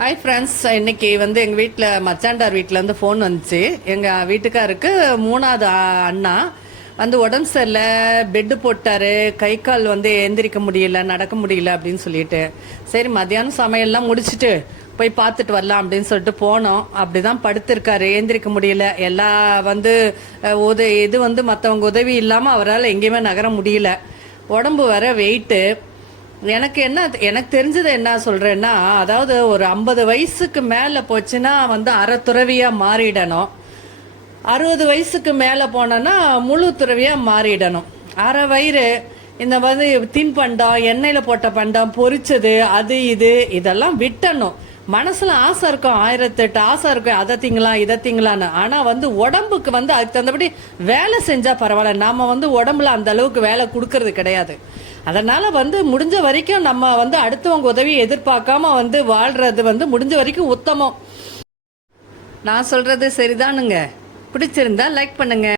Hi friends இன்னைக்கு வந்து எங்கள் வீட்டில் மச்சாண்டார் வீட்டிலேருந்து ஃபோன் வந்துச்சு. எங்கள் வீட்டுக்காருக்கு மூணாவது அண்ணா. வந்து உடம்பு சரியில்லை பெட்டு போட்டார். கை கால் வந்து எந்திரிக்க முடியல நடக்க முடியல அப்படின்னு சொல்லிட்டு. சரி மதியானம் சமையல்லாம் முடிச்சிட்டு போய் பார்த்துட்டு வரலாம் அப்படின்னு சொல்லிட்டு போனோம். அப்படிதான் படுத்திருக்காரு. ஏந்திரிக்க முடியல. எல்லா வந்து உத இது வந்து மற்றவங்க உதவி இல்லாமல் அவரால் எங்கேயுமே நகர முடியல. உடம்பு வர வெயிட்டு எனக்கு என்ன எனக்கு தெரிஞ்சது என்ன சொல்கிறேன்னா அதாவது ஒரு ஐம்பது வயசுக்கு மேலே போச்சுன்னா வந்து அரை மாறிடணும். அறுபது வயசுக்கு மேலே போனோன்னா முழு துறவியாக மாறிடணும். அரை வயிறு இந்த மாதிரி தின்பண்டம் எண்ணெயில் போட்ட பண்டம் பொரிச்சது அது இது இதெல்லாம் விட்டணும். மனசுல ஆசை இருக்கும் ஆயிரத்தெட்டு ஆசை இருக்கும் அதை திங்கலாம் இதை திங்கலான்னு ஆனா வந்து உடம்புக்கு வந்து அதுக்கு தகுந்தபடி வேலை செஞ்சா பரவாயில்ல. நாம வந்து உடம்புல அந்த அளவுக்கு வேலை கொடுக்கறது கிடையாது. அதனால வந்து முடிஞ்ச வரைக்கும் நம்ம வந்து அடுத்தவங்க உதவி எதிர்பார்க்காம வந்து வாழ்றது வந்து முடிஞ்ச வரைக்கும் உத்தமம். நான் சொல்றது சரிதானுங்க. பிடிச்சிருந்தா லைக் பண்ணுங்க.